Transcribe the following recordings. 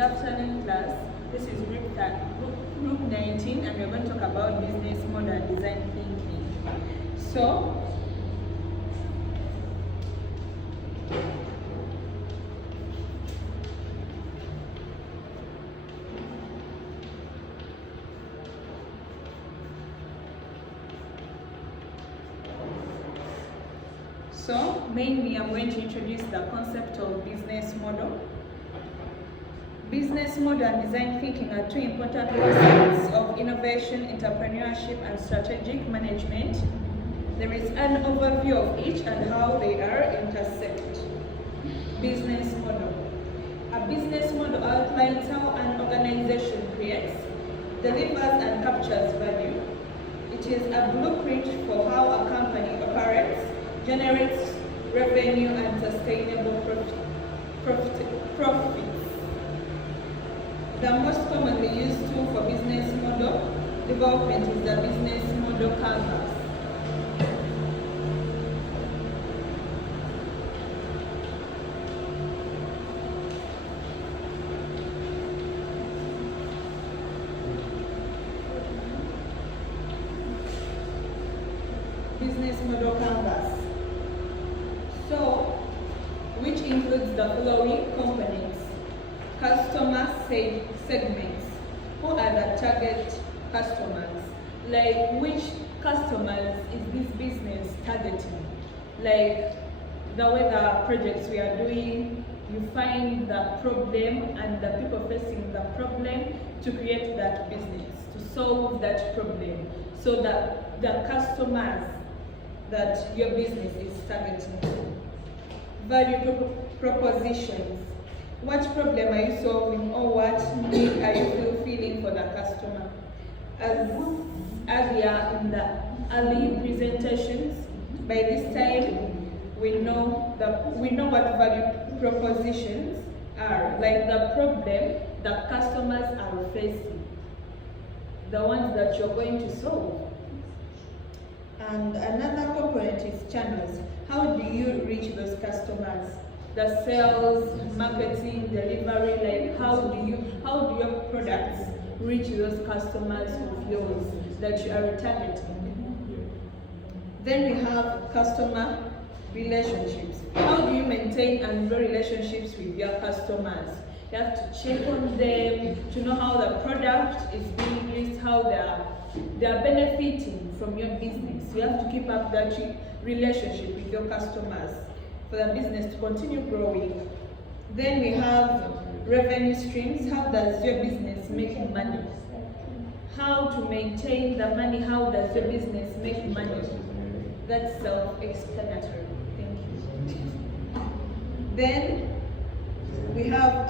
afternoon class. This is group 19, and we're going to talk about business model and design thinking. So mainly I'm going to introduce the concept of business model. Business model and design thinking are two important concepts of innovation, entrepreneurship, and strategic management. There is an overview of each and how they are intersect. Business model. A business model outlines how an organization creates, delivers, and captures value. It is a blueprint for how a company operates, generates revenue, and sustainable profits. The most commonly used tool for business model development is the business model canvas. Business model canvas. So, which includes the following components: customer segments. Who are the target customers? Like, which customers is this business targeting? Like, the way the projects we are doing, you find the problem and the people facing the problem to create that business, to solve that problem, so that the customers that your business is targeting. Value propositions. What problem are you solving, or what need are you fulfilling for the customer? As earlier in the early presentations, by this time we know what value propositions are, like the problem that customers are facing, the ones that you're going to solve. And another component is channels. How do you reach those customers? The sales, marketing, delivery, like how do your products reach those customers of yours that you are targeting? Then we have customer relationships. How do you maintain and grow relationships with your customers? You have to check on them to know how the product is being used, how they are benefiting from your business. You have to keep up that relationship with your customers for the business to continue growing. Then we have revenue streams. How does your business make money? How to maintain the money? How does your business make money? That's self-explanatory. Thank you. Then we have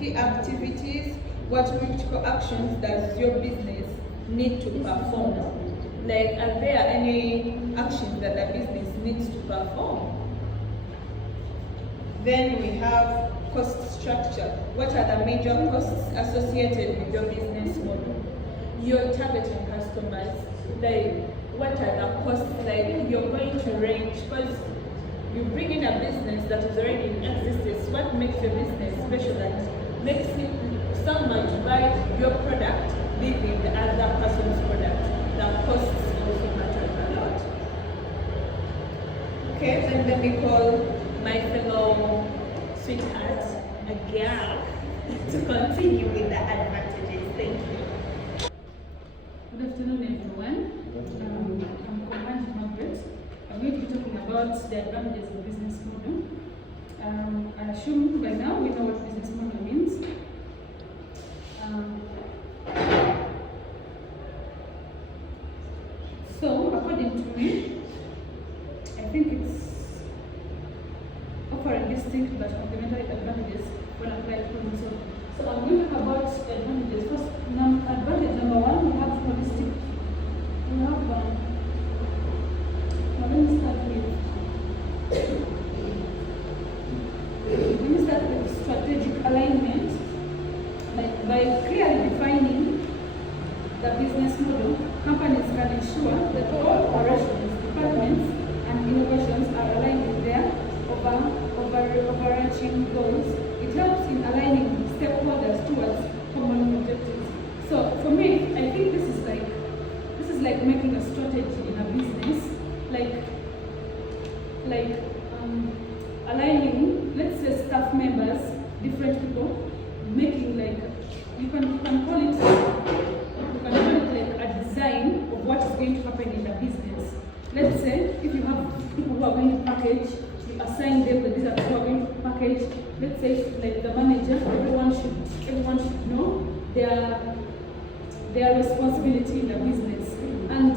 key activities. What critical actions does your business need to perform? Like, are there any actions that the business needs to perform? Then we have cost structure. What are the major costs associated with your business model? Your targeting customers, like what are the costs? Like, you're going to range, because you bring in a business that is already in existence. What makes your business special that makes someone to buy your product leaving the other person's product? The costs also matter a lot. Okay, then let me call my fellow sweetheart, a girl, to continue with the advantages. Thank you. Good afternoon, everyone. I'm Command Margaret. I'm going to be talking about the advantages of business model. I assume by now we know what business model means. So, according to me, I think it's offering distinct but complementary advantages when applied to problem solving. So I'm going to talk about the advantages. First, advantage number one, we have holistic. We have let me start with strategic alignment. Like, by clearly defining the business model, companies can ensure that all operations, departments, and innovations are aligned with their overarching goals. It helps in aligning stakeholders making a strategy in a business, like aligning, let's say, staff members, different people, making like you can call it like a design of what is going to happen in the business. Let's say if you have people who are going to package, you assign them that these are people who are going to package. Let's say like the manager, everyone should know their responsibility in the business. And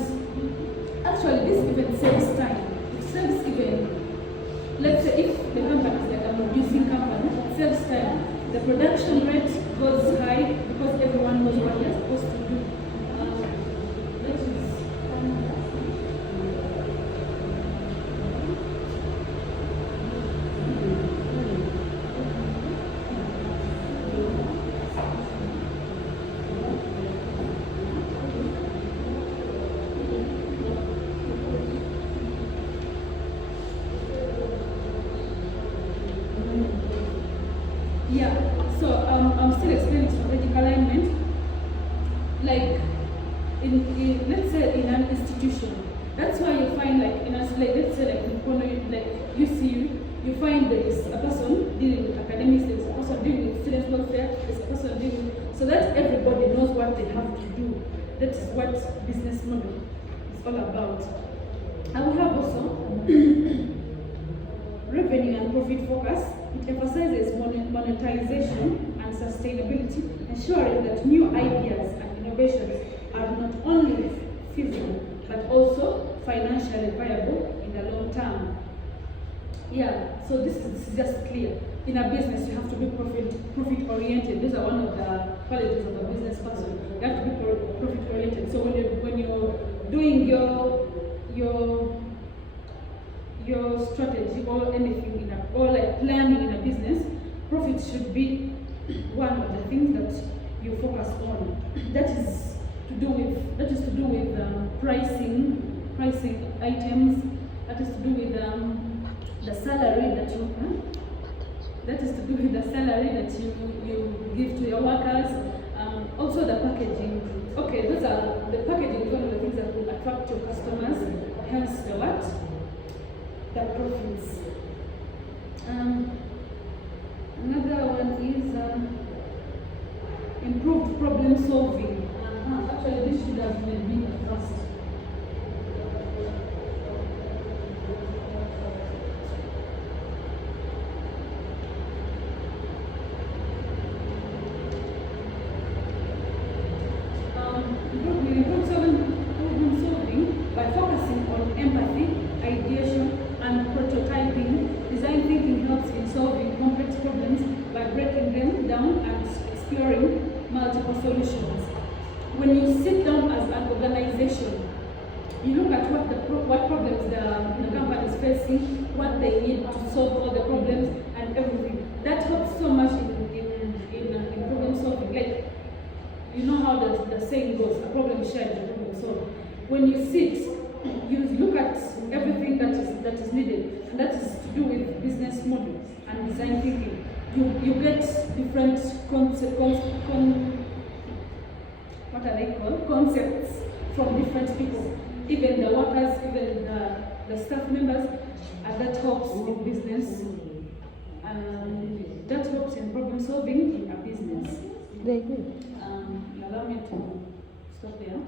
actually this even saves time. It saves even, let's say if the company is like a producing company, it saves time. The production rate goes high because everyone knows what they're supposed to do. Yeah, so I'm still explaining strategic alignment. Like in let's say in an institution, that's why you find like in a like let's say like in Kono, like you find there is a person dealing with academics, there is a person dealing with student welfare, there is a person dealing so that everybody knows what they have to do. That is what business model is all about. I will have also revenue and profit focus. It emphasizes monetization and sustainability, ensuring that new ideas and innovations are not only feasible but also financially viable in the long term. Yeah, so this is just clear. In a business, you have to be profit oriented. These are one of the qualities of a business person. You have to be profit oriented. So when you're doing your strategy or anything or like planning in a business, profit should be one of the things that you focus on. That is to do with pricing items. That is to do with the salary that you give to your workers. Also the packaging. Okay, the packaging is one of the things that will attract your customers. Hence the what? The profits. Another one is improved problem solving. Actually, this should have been first. Improved problem solving by focusing on empathy, ideation, and prototyping. Design thinking helps in solving complex problems by breaking them down and exploring multiple solutions. When you sit down as an organization, you look at what problems the company is facing, what they need to solve all the problems and everything. That helps so much in problem solving. Like, you know how the saying goes, a problem shared, a problem solved. When you sit, you look at everything that is needed, and that is to do with business model and design thinking. You get different concepts from different people, even the workers, even the staff members, and that helps in business, and that helps in problem solving in a business. Very good. Allow me to stop there, and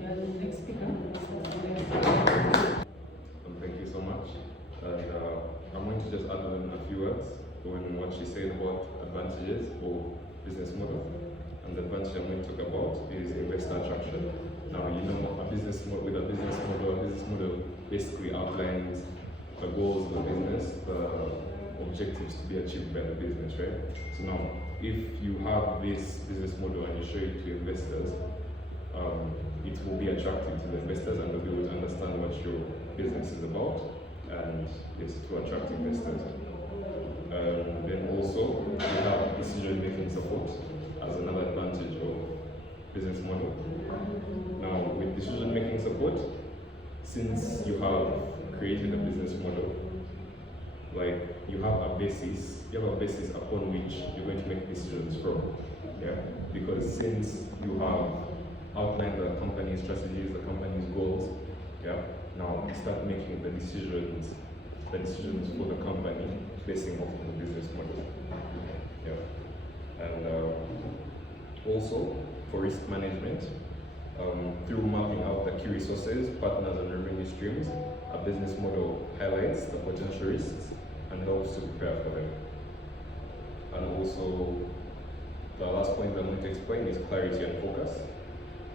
the next speaker. Thank you so much. And I'm going to just add on a few words on what she said about advantages for business model. And the advantage I'm going to talk about is investor attraction. Now, you know, a business model basically outlines the goals of the business, the objectives to be achieved by the business, right? So now, if you have this business model and you show it to investors, it will be attractive to the investors and they'll be able to understand what your business is about, and it's to attract investors. Then also, you have decision-making support as another advantage of business model. Now, with decision-making support, since you have created a business model, like you have a basis upon which you're going to make decisions from, yeah? Because since you have outline the company's strategies, the company's goals. Yeah. Now start making the decisions for the company basing off of the business model. Yeah. And also for risk management, through mapping out the key resources, partners, and revenue streams, a business model highlights the potential risks and helps to prepare for them. And also, the last point that I'm going to explain is clarity and focus.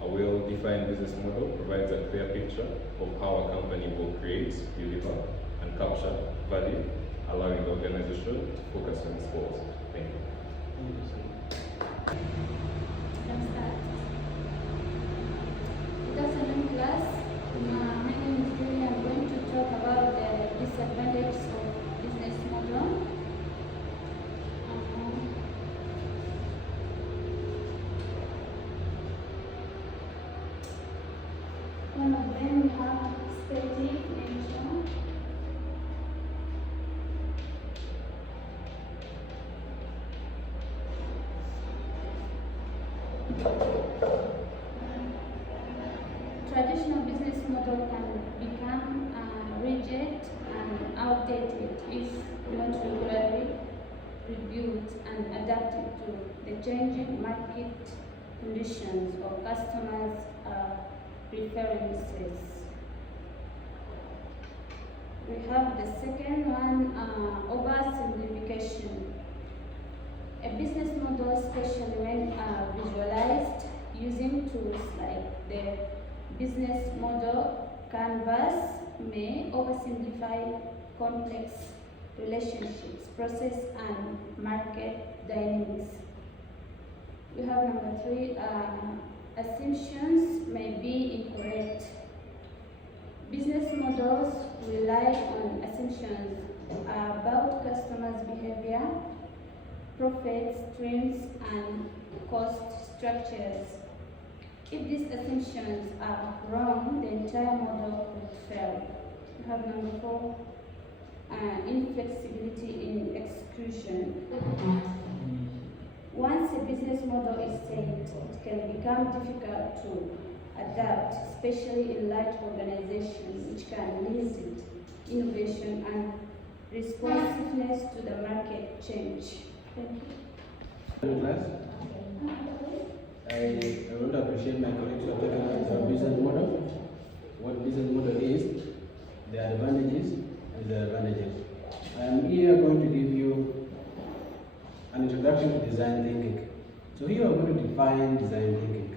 A well-defined business model provides a clear picture of how a company will create, deliver, and capture value, allowing the organization to focus on its goals. Thank you. Good afternoon, class. My name is Julie. I'm going to talk about the disadvantages of business model. One of them are static nature. Traditional business model can become rigid and outdated if not regularly reviewed and adapted to the changing market conditions or customers' preferences. We have the second one, oversimplification. A business model, especially when visualized using tools like the business model canvas, may oversimplify complex relationships, process, and market dynamics. We have number three, assumptions may be incorrect. Business models rely on assumptions about customers' behavior, profit streams, and cost structures. If these assumptions are wrong, the entire model would fail. We have number four, inflexibility in execution. Once a business model is set, it can become difficult to adapt, especially in large organizations, which can limit innovation and responsiveness to the market change. Thank you. Class, I want to appreciate my colleagues for taking up the business model. What business model is, the advantages and the advantages. I am here going to give you an introduction to design thinking. So here we are going to define design thinking.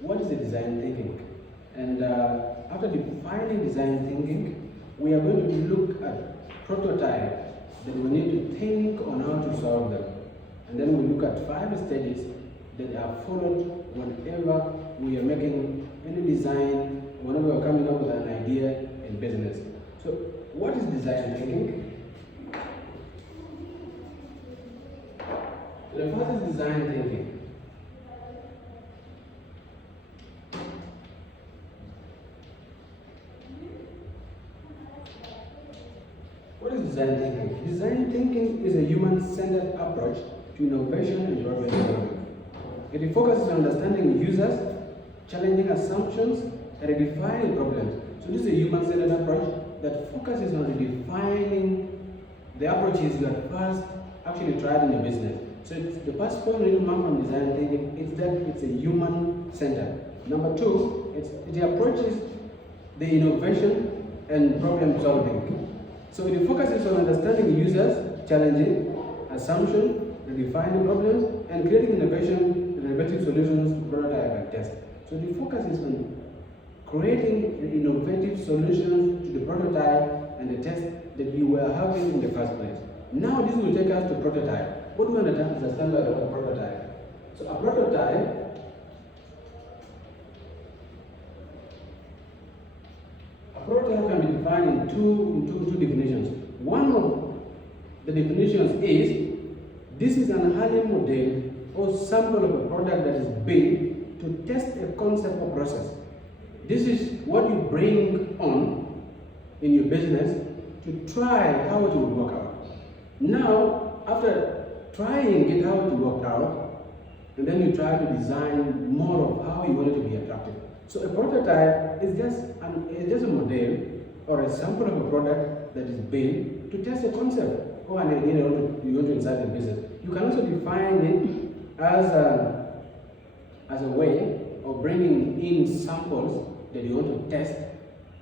What is the design thinking? And after defining design thinking, we are going to look at prototype that we need to think on how to solve them. And then we look at 5 stages that are followed whenever we are making any design, whenever we are coming up with an idea in business. So what is design thinking? The first is design thinking. What is design thinking? Design thinking is a human-centered approach to innovation and problem solving. It focuses on understanding users, challenging assumptions, and redefining problems. So this is a human-centered approach that focuses on redefining the approaches you had first actually tried in your business. So the first point we learn from design thinking is that it's a human-centered. Number 2, it approaches the innovation and problem solving. So it focuses on understanding users, challenging assumption, redefining problems, and creating innovation, innovative solutions, prototype, and test. So the focus is on creating innovative solutions to the prototype and the test that you were having in the first place. Now this will take us to prototype. What we understand is a standard of a prototype. So a prototype can be defined in two definitions. One of the definitions is this is an early model or sample of a product that is built to test a concept or process. This is what you bring on in your business to try how it will work out. Now, after trying it out to work out, and then you try to design more of how you want it to be attractive. So a prototype is just a model or a sample of a product that is built to test a concept or an idea you want to insert the business. You can also define it as a way of bringing in samples that you want to test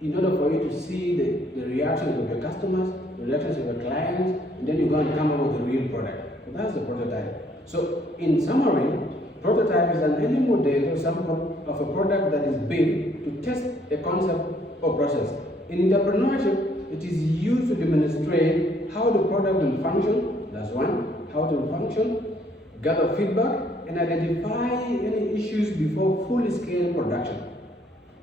in order for you to see the reactions of your customers, the reactions of your clients, and then you go and come up with a real product. So that's the prototype. So in summary, prototype is an early model or sample of a product that is built to test a concept or process. In entrepreneurship, it is used to demonstrate how the product will function, that's one, how it will function, gather feedback, and identify any issues before full-scale production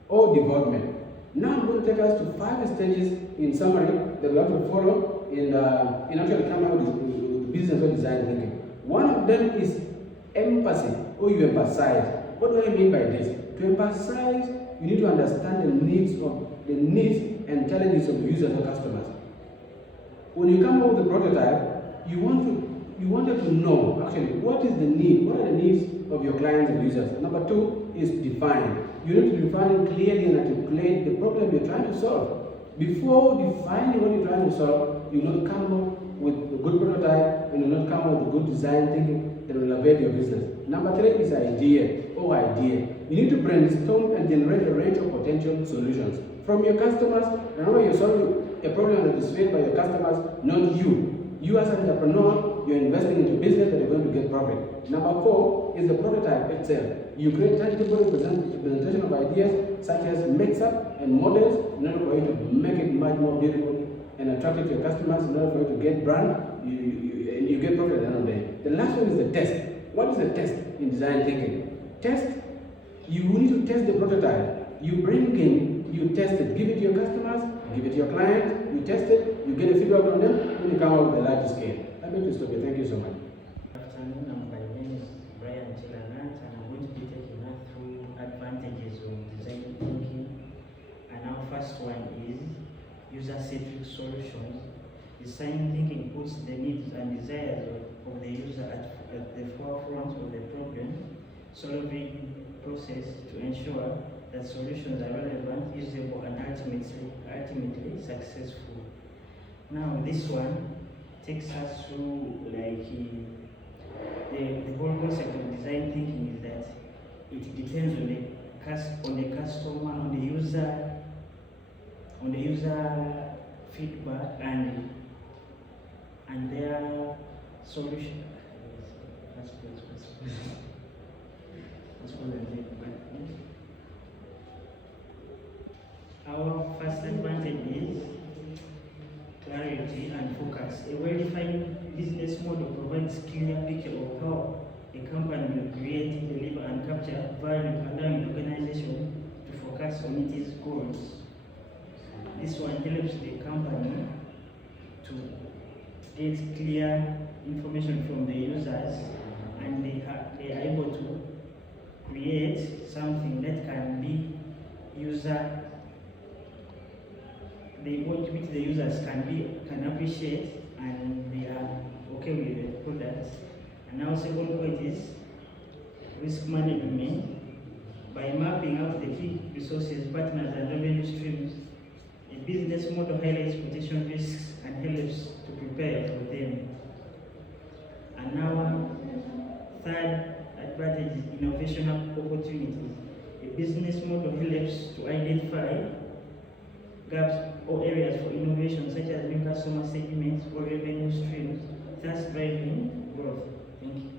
or development. Now I'm going to take us to 5 stages in summary that we have to follow in actually coming out with business or design thinking. One of them is empathy, or you empathize. What do I mean by this? To empathize, you need to understand the needs and challenges of the users or customers. When you come up with a prototype, you wanted to know actually what is the need, what are the needs of your clients and users. Number 2 is define. You need to define clearly and articulate the problem you're trying to solve. Before defining what you're trying to solve, you will not come up with a good prototype and you will not come up with a good design thinking that will elevate your business. Number 3 is idea. You need to brainstorm and generate a range of potential solutions from your customers. Remember, you're solving a problem that is faced by your customers, not you. You as an entrepreneur, you're investing into business that you're going to get profit. Number 4 is the prototype itself. You create tangible representation of ideas such as mix-up and models in order for you to make it much more beautiful and attractive to your customers, in order for you to get brand, you get profit at the end of the day. The last one is the test. What is the test in design thinking? Test, you need to test the prototype. You bring in, you test it, give it to your customers, give it to your clients, you test it, you get a feedback from them, then you come out with a large scale. I'm going to stop here. Thank you so much. Good afternoon, my name is Brian Chilanat, and I'm going to be taking us through advantages of design thinking. And our first one is user-centric solutions. Design thinking puts the needs and desires of the user at the forefront of the problem-solving process to ensure that solutions are relevant, usable, and ultimately successful. Now, this one takes us through like the whole concept of design thinking is that it depends on the customer, on the user feedback and their solution. Our first advantage is clarity and focus. A well-defined business model provides clear picture of how a company will create, deliver, and capture value, allowing the organization to focus on its goals. This one helps the company to get clear information from the users, and they are able to create something that can be which the users can appreciate, and they are okay with the product. And our second point is risk management. By mapping out the key resources, partners, and revenue streams, a business model highlights potential risks and helps to prepare for them. And our third advantage is innovation opportunities. A business model helps to identify gaps or areas for innovation, such as new customer segments or revenue streams, thus driving growth. Thank you.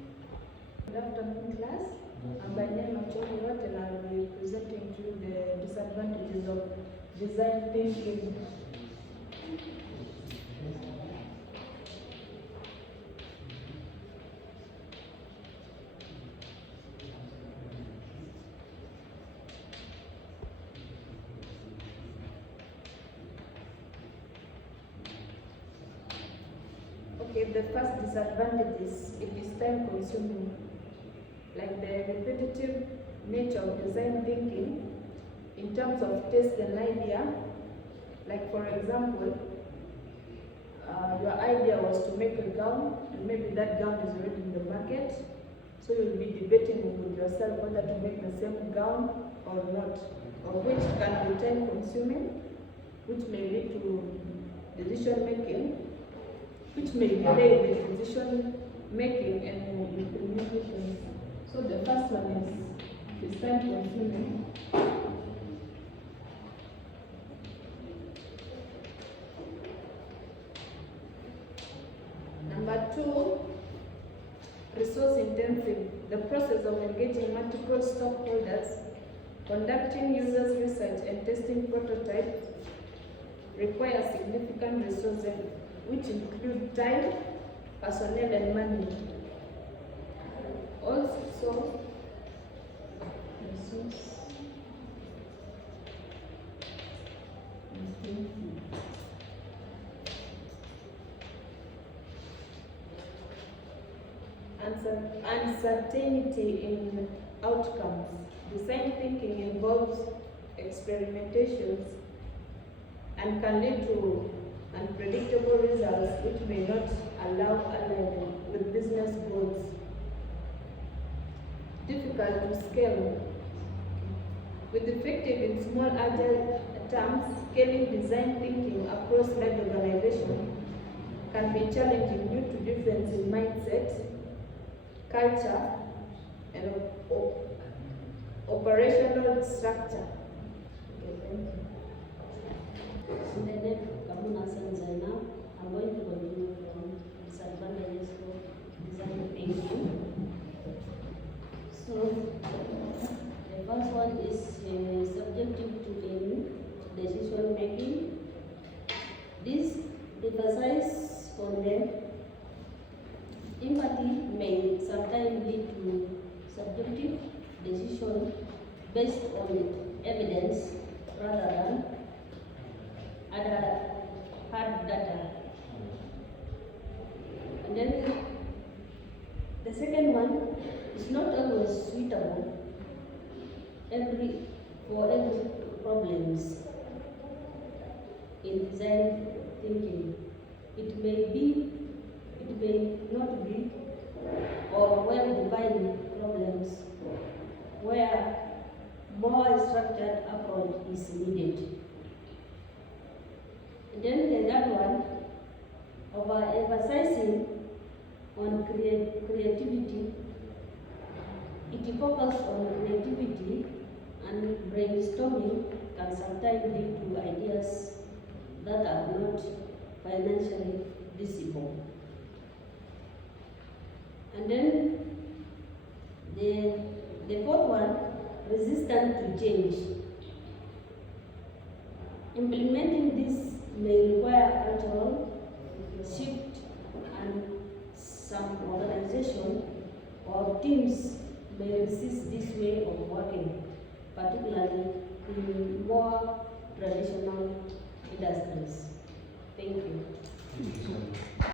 Good afternoon, class. I'm by name Acholi Wat, and I'll be presenting to you the disadvantages of design thinking. Okay, the first disadvantage is it is time consuming. Like the repetitive nature of design thinking in terms of test an idea. Like for example, your idea was to make a gown, and maybe that gown is already in the market. So you'll be debating with yourself whether to make the same gown or not, or which can be time consuming, which may lead to decision making, which may delay the decision making and implementation. So the first one is time consuming. Number two, resource intensive. The process of engaging multiple stockholders, conducting users research and testing prototypes requires significant resources, which include time, personnel and money. Also, resource intensive. Uncertainty in outcomes. Design thinking involves experimentations and can lead to unpredictable results which may not allow alignment with business goals. Difficult to scale. With effective in small agile terms, scaling design thinking across large organizations can be challenging due to difference in mindset, culture, and operational structure. Okay, thank you. I'm going to continue from disadvantages of design thinking. So, the first one is subjective to decision making. This emphasizes on the empathy may sometimes lead to subjective decision based on evidence rather than other hard data. And then the second one is not always suitable for every problems in design thinking. It may not be or well-defined problems where more structured approach is needed. And then the third one, overemphasizing on creativity. It focuses on creativity and brainstorming can sometimes lead to ideas that are not financially visible. And then the fourth one, resistant to change. Implementing this may require cultural shift, and some organization or teams may resist this way of working, particularly in more traditional industries. Thank you. Thank you so much.